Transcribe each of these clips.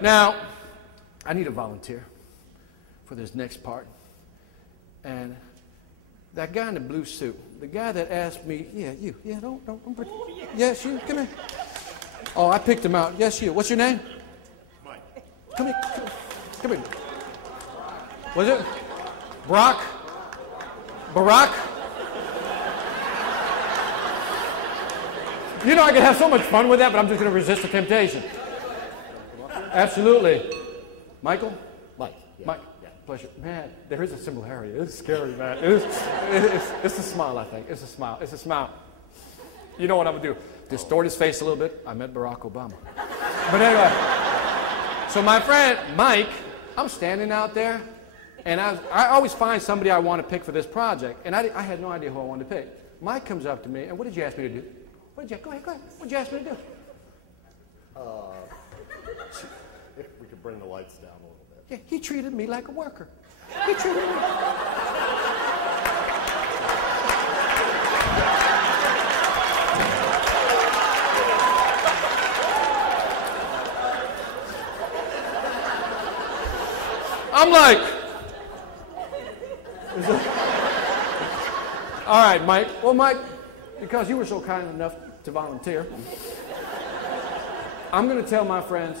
Now, I need a volunteer for this next part. And that guy in the blue suit, the guy that asked me, don't. Yes, you, come here. Oh, I picked him out. Yes, you. What's your name? Mike. Come here. Come here. Was it? Barack? You know I could have so much fun with that, but I'm just going to resist the temptation. Absolutely. Michael? Mike. Yeah. Mike. Yeah. Pleasure. Man, there is a similarity. It's scary, man. It's a smile, I think. It's a smile. It's a smile. You know what I'm going to do? Distort his face a little bit. I met Barack Obama. But anyway, so my friend Mike, I'm standing out there, and I always find somebody I want to pick for this project, and I had no idea who I wanted to pick. Mike comes up to me, and what did you ask me to do? Go ahead. What did you ask me to do? If we could bring the lights down a little bit. Yeah, he treated me like a worker. He treated me. I'm like, all right, Mike. Well, Mike, because you were so kind enough to volunteer, I'm going to tell my friends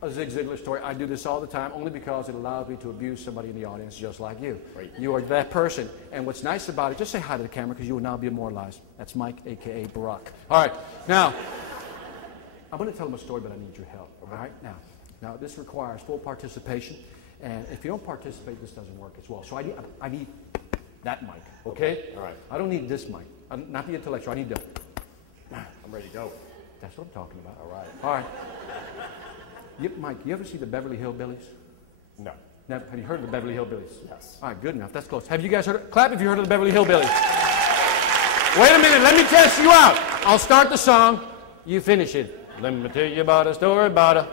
a Zig Ziglar story. I do this all the time only because it allows me to abuse somebody in the audience just like you. Right. You are that person. And what's nice about it, just say hi to the camera because you will now be immortalized. That's Mike, a.k.a. Barack. All right. Now, I'm going to tell them a story, but I need your help. All right? Now, this requires full participation. And if you don't participate, this doesn't work as well. So I need that mic, okay? All right. I don't need this mic. Not the intellectual. I need the... I'm ready to go. That's what I'm talking about. All right. All right. Mike, you ever see the Beverly Hillbillies? No. Never. Have you heard of the Beverly Hillbillies? Yes. All right, good enough. That's close. Have you guys heard of... Clap if you heard of the Beverly Hillbillies. Wait a minute. Let me test you out. I'll start the song. You finish it. Let me tell you about a story about a...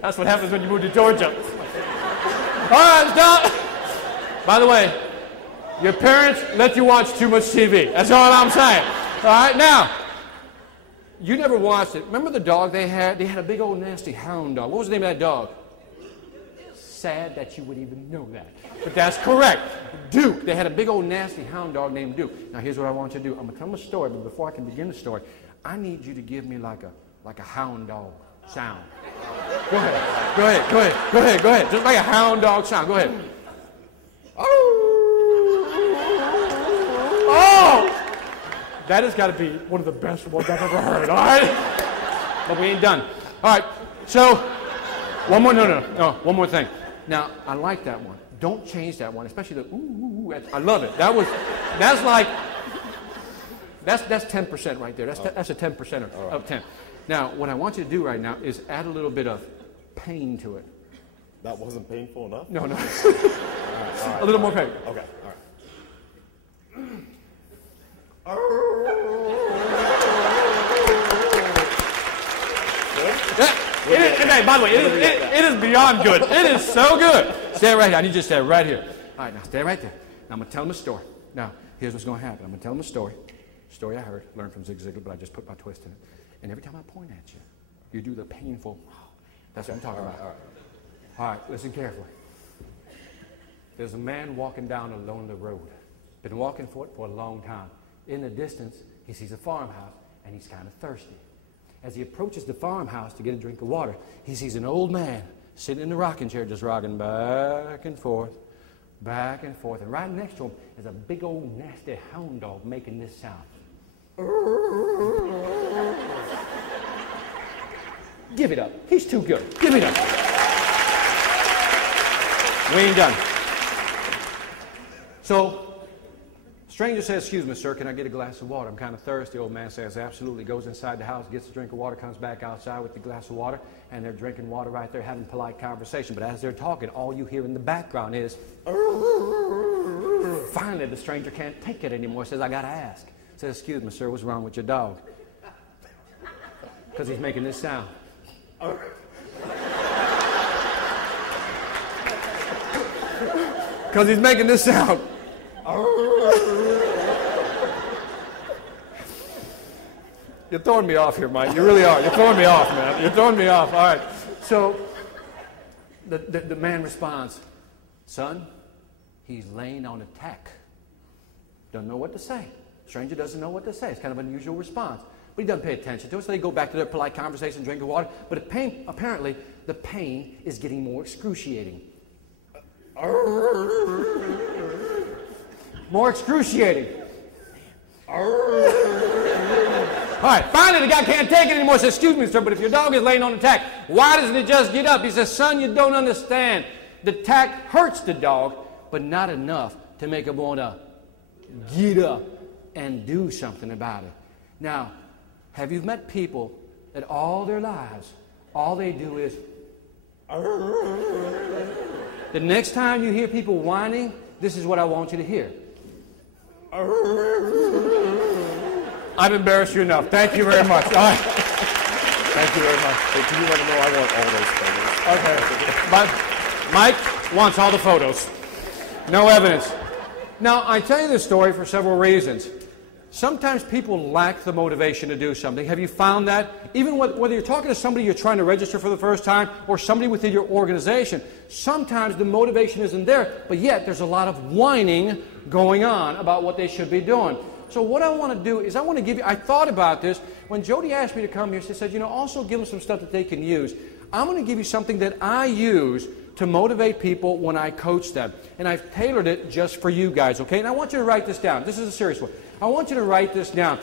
That's what happens when you move to Georgia. All right, stop. By the way, your parents let you watch too much TV. That's all I'm saying. All right, now, you never watched it. Remember the dog they had? They had a big old nasty hound dog. What was the name of that dog? Sad that you would even know that. But that's correct. Duke. They had a big old nasty hound dog named Duke. Now, here's what I want you to do. I'm going to tell them a story, but before I can begin the story, I need you to give me like a hound dog sound. Go ahead. Just like a hound dog sound. Go ahead. Oh! That has got to be one of the best ones I've ever heard, all right? But we ain't done. All right, so, one more thing. Now, I like that one. Don't change that one, especially the ooh, I love it. That's 10% right there. That's a 10% of 10. Now, what I want you to do right now is add a little bit of pain to it. That wasn't painful enough? No. All right, a little more pain. Okay, all right. By the way, it is beyond good. It is so good. Stand right here. I need you to stand right here. All right, now stand right there. Now I'm going to tell them a story. Now, here's what's going to happen. I'm going to tell them a story. Story I heard, learned from Zig Ziglar, but I just put my twist in it. And every time I point at you, you do the painful. That's what I'm talking about. All right, listen carefully. There's a man walking down a lonely road. Been walking for a long time. In the distance, he sees a farmhouse, and he's kind of thirsty. As he approaches the farmhouse to get a drink of water, he sees an old man sitting in the rocking chair, just rocking back and forth. And right next to him is a big old nasty hound dog making this sound. Give it up. He's too good. Give it up. We ain't done. So, stranger says, "Excuse me, sir, can I get a glass of water? I'm kind of thirsty." Old man says, "Absolutely." Goes inside the house, gets a drink of water, comes back outside with the glass of water, and they're drinking water right there, having polite conversation. But as they're talking, all you hear in the background is... Finally, the stranger can't take it anymore. Says, "I got to ask." Says, "Excuse me, sir, what's wrong with your dog?" Because he's making this sound. Because he's making this sound. You're throwing me off here, Mike. You really are. You're throwing me off, man. You're throwing me off. All right. So the man responds, son, he's laying on a tack. Doesn't know what to say. Stranger doesn't know what to say. It's kind of an unusual response. But he doesn't pay attention to it, so they go back to their polite conversation, drink water. But apparently, the pain is getting more excruciating. More excruciating. All right, finally the guy can't take it anymore. He says, excuse me, sir, but if your dog is laying on the tack, why doesn't it just get up? He says, son, you don't understand. The tack hurts the dog, but not enough to make him want to get up and do something about it. Now, have you met people that all their lives, all they do is... The next time you hear people whining, this is what I want you to hear. I've embarrassed you enough. Thank you very much. All right. Thank you very much. Hey, can you let him know I want all those photos? Okay. Mike wants all the photos. No evidence. Now, I tell you this story for several reasons. Sometimes people lack the motivation to do something. Have you found that? Even whether you're talking to somebody you're trying to register for the first time or somebody within your organization, sometimes the motivation isn't there, but yet there's a lot of whining going on about what they should be doing. So what I want to do is I want to give you, I thought about this. When Jody asked me to come here, she said, also give them some stuff that they can use. I'm going to give you something that I use to motivate people when I coach them. And I've tailored it just for you guys, okay? And I want you to write this down. This is a serious one. I want you to write this down.